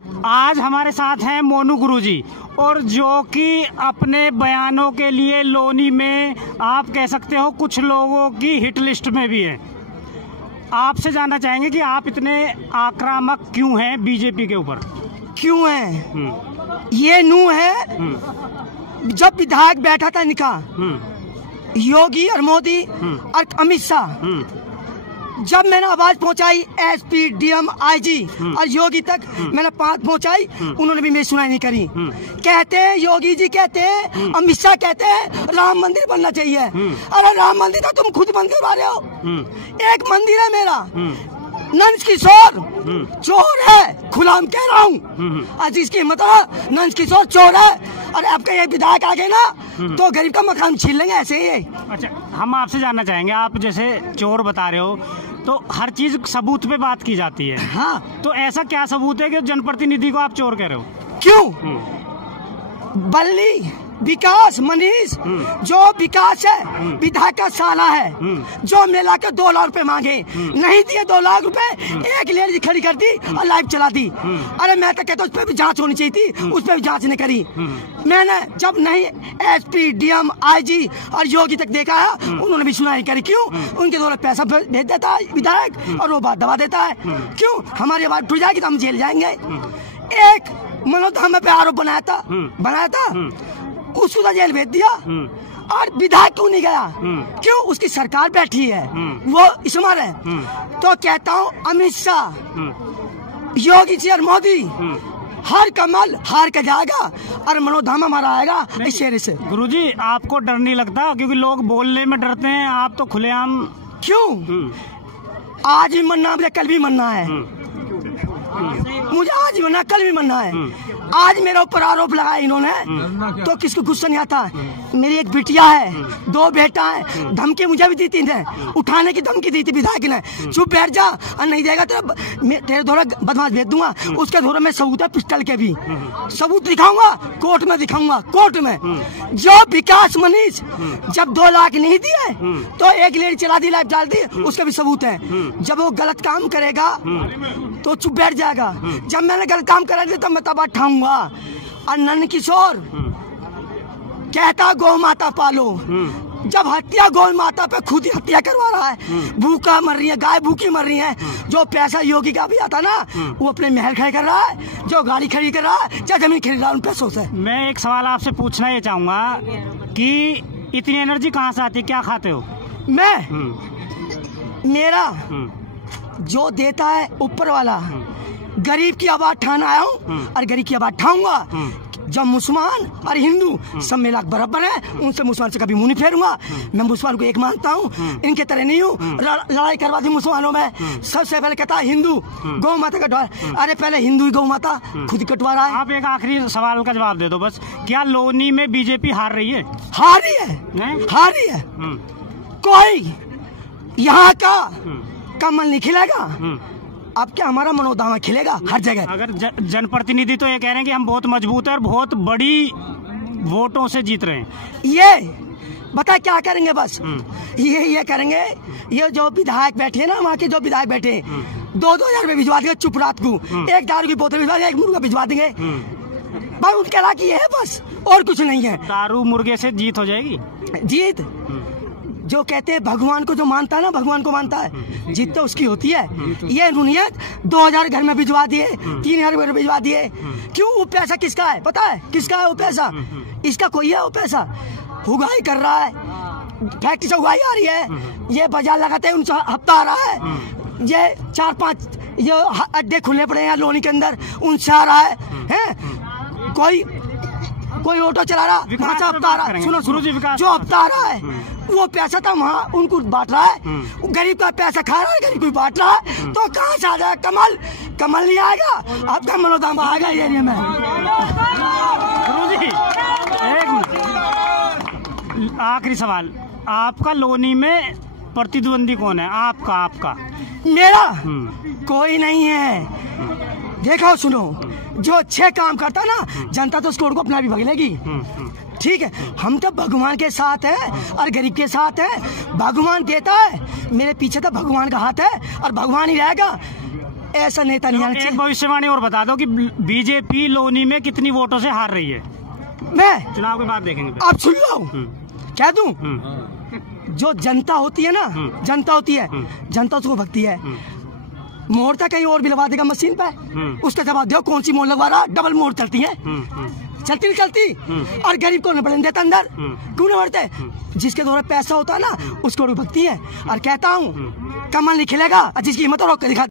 आज हमारे साथ हैं मोनू गुरुजी, और जो कि अपने बयानों के लिए लोनी में आप कह सकते हो कुछ लोगों की हिट लिस्ट में भी है। आपसे जानना चाहेंगे कि आप इतने आक्रामक क्यों हैं बीजेपी के ऊपर? क्यों है? ये नू है। जब विधायक बैठा था इनका, योगी और मोदी और अमित शाह, जब मैंने आवाज पहुंचाई एसपी, डीएम, आईजी और योगी तक मैंने बात पहुंचाई, उन्होंने भी मेरी सुनाई नहीं करी। कहते हैं योगी जी, कहते हैं अमित शाह, कहते हैं राम मंदिर बनना चाहिए। अरे राम मंदिर तो तुम खुद मंदिर बना रहे हो। एक मंदिर है मेरा, नंद किशोर चोर है, खुलाम कह रहा हूँ। आज इसकी हिम्मत है, नंद किशोर चोर है, और आपका ये विधायक आ गए ना तो गरीब का मकान छीन लेंगे ऐसे ही। अच्छा, हम आपसे जानना चाहेंगे, आप जैसे चोर बता रहे हो तो हर चीज सबूत पे बात की जाती है। हाँ, तो ऐसा क्या सबूत है कि जनप्रतिनिधि को आप चोर कह रहे हो? क्यों? बल्ली, विकास, मनीष, जो विकास है विधायक का साला है, जो मिला के 2 लाख रुपए मांगे, नहीं दिए 2 लाख रुपए, एक लेडी खड़ी कर दी और लाइव चला दी। अरे मैं तो कहता हूँ उस पर भी जांच होनी चाहिए थी, उस पर भी जांच नहीं करी। मैंने जब नहीं एसपी, डीएम, आईजी और योगी तक देखा है, उन्होंने भी सुनाई करी। क्यों? उनके द्वारा पैसा भेज देता है विधायक और वो बात दबा देता है। क्यों? हमारी आवाज टूट जाएगी तो हम जेल जाएंगे। एक मनोज हमें पे आरोप बनाया था, उसको तो जेल भेज दिया, और विधायक क्यों नहीं गया? क्यों? उसकी सरकार बैठी है, वो इसमार है। तो कहता हूँ अमित शाह, योगी जी और मोदी, हर कमल हार के जाएगा और मनोधाम हमारा आएगा इस शेर से। गुरुजी, आपको डर नहीं लगता? क्योंकि लोग बोलने में डरते हैं, आप तो खुलेआम। क्यों? आज भी मरना है, कल भी मरना है। मुझे आज भी मरना, कल भी मरना है। आज मेरे ऊपर आरोप लगाया इन्होंने तो किसको गुस्सा नहीं आता? मेरी एक बिटिया है, 2 बेटा है, धमकी मुझे भी दी थी, उठाने की धमकी दी थी विधायक ने। चुप बैठ जा, और नहीं देगा तो तेरे द्वारा बदमाश भेज दूंगा। उसके द्वारा मैं सबूत है, पिस्टल के भी सबूत दिखाऊंगा, कोर्ट में दिखाऊंगा, कोर्ट में। जो विकास, मनीष जब 2 लाख नहीं दिए तो एक लेडी चला दी, लाइव डाल दी, उसका भी सबूत है। जब वो गलत काम करेगा तो चुप बैठ जाएगा। जब मैंने गलत काम करा दिया तो मैं तब उठाऊंगा। और नंद किशोर कहता गौ माता पालो, जब हत्या गौ माता पे खुद ही हत्या करवा रहा है, भूखा मर रही है, गाय भूखी मर रही है। जो पैसा योगी का भी आता ना, वो अपने महल खड़े कर रहा है, जो गाड़ी खड़ी कर रहा है, चाहे जमीन खरीद रहा है, उन पैसों से। मैं एक सवाल आपसे पूछना ये चाहूंगा कि इतनी एनर्जी कहाँ से आती है? क्या खाते हो? मेरा जो देता है ऊपर वाला। गरीब की आवाज ठाना आया हूँ और गरीब की आवाज ठाऊंगा। जब मुसलमान और हिंदू सब मिला बराबर है, उनसे मुसलमान से कभी मुंह नहीं फेरूंगा। मैं मुसलमान को एक मानता हूँ, इनके तरह नहीं हूँ। लड़ाई करवा दी मुसलमानों में। सबसे पहले कहता हिंदू गौ माता कटवा, अरे पहले हिंदू गौ माता खुद कटवा रहा है। आप एक आखिरी सवाल का जवाब दे दो बस, क्या लोनी में बीजेपी हार रही है? हार रही है। कोई यहाँ का कमल नहीं खिलेगा। अब क्या हमारा मनोधाम खिलेगा हर जगह? अगर जनप्रतिनिधि तो ये कह रहे हैं कि हम बहुत मजबूत है और बहुत बड़ी वोटों से जीत रहे हैं। ये बता क्या करेंगे? बस ये करेंगे। ये जो विधायक बैठे हैं ना, वहाँ के जो विधायक बैठे हैं, 2-2 हजार भिजवा देंगे चुप रात को। एक दारू की बोतल भिजवा देंगे, एक मुर्गा भिजवा देंगे। भाई उनके लायक ये है बस, और कुछ नहीं है। दारू मुर्गे से जीत हो जाएगी? जीत जो कहते हैं भगवान को जो मानता है ना, भगवान को मानता है, जीत तो उसकी होती है। ये रुनियत 2000 घर में भिजवा दिए, 3000 घर में भिजवा दिए। क्यों? वो पैसा किसका है पता है? किसका है वो पैसा? इसका कोई है वो पैसा? उगाई कर रहा है, फैक्ट्री से उगाई आ रही है, ये बाजार लगाते हैं, उनसे हफ्ता आ रहा है। ये 4-5 ये अड्डे खुले पड़े हैं लोनी के अंदर, उनसे आ रहा है। कोई ऑटो चला रहा, वहाँ से हफ्ता आ रहा है। सुनो, जो हफ्ता आ रहा है वो पैसा था वहाँ उनको बांट रहा है। गरीब का पैसा खा रहा है, गरीब को बांट रहा है। तो कहाँ से आ जाएगा कमल नहीं आएगा। आपका मनोधाम आएगा ये एरिया में। गुरुजी, एक आखिरी सवाल, आपका लोनी में प्रतिद्वंदी कौन है? आपका मेरा कोई नहीं है। देखो सुनो, जो अच्छे काम करता ना, जनता तो उसको अपना भी भगलेगी। ठीक है, हम तो भगवान के साथ है और गरीब के साथ है। भगवान देता है, मेरे पीछे तो भगवान का हाथ है और भगवान ही रहेगा। ऐसा नेता नहीं आना एक चाहिए। भविष्यवाणी और बता दो कि बीजेपी लोनी में कितनी वोटों से हार रही है? मैं चुनाव के बाद देखेंगे। आप सुन लो, कह दूं, जो जनता होती है ना, जनता होती है, जनता उसको भक्ति है। मोड़ तो कहीं और भी लगा देगा मशीन पे, उसका जवाब दो कौन सी मोड़ लगवा रहा? डबल मोड़ चलती है, चलती नहीं चलती? और गरीब को नहीं बढ़ने देता अंदर, क्यों नहीं बढ़ते? जिसके द्वारा पैसा होता है ना, उसको भक्ति है। और कहता हूँ कमल नहीं खिलेगा, जिसकी हिम्मत और दिखा